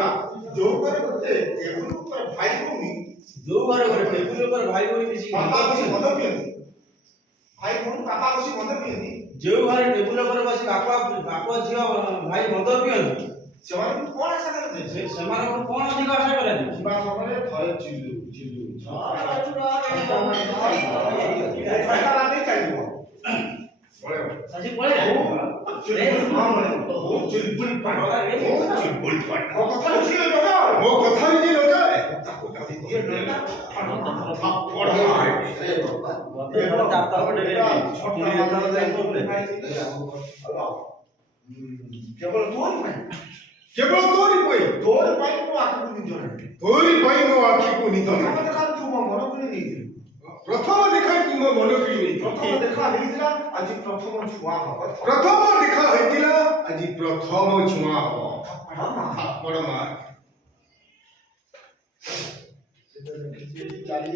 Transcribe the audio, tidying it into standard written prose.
देखा जो करे बोलते टेबल ऊपर भाई भूमि जो घरे घरे टेबुल ऊपर भाई भଉଣୀ ମିଶି पापा बसी मद पियंती भाई भूमि पापा बसी मद पियंती जो घरे टेबुल ऊपर बसी बाप झियो भाई मद पियंती ସେମାନେ କଣ ଆଶା କରନ୍ତି ସେମାନଙ୍କୁ କଣ ଅଧିକ ଆଶା କରନ୍ତି ଯିବା ସମୟରେ ଥରେ ଚିଲୁ ସାସି ପଳେଇଲା ମୋ କଥା ବୁଝି ନଯାଏ କେବଳ ତୋରି ପାଇଁ ମୋ ଆଖିକୁ ନିଦ ପ୍ରଥମ ଦେଖା ତୁ ମୋ ମନ କିଣି ନେଇଥିଲୁ ପ୍ରଥମ ଦେଖା ହେଇଥିଲା ଆଜି ପ୍ରଥମ ଛୁଆ ହବ ଥାପଡ଼ ମାର ଚାଲି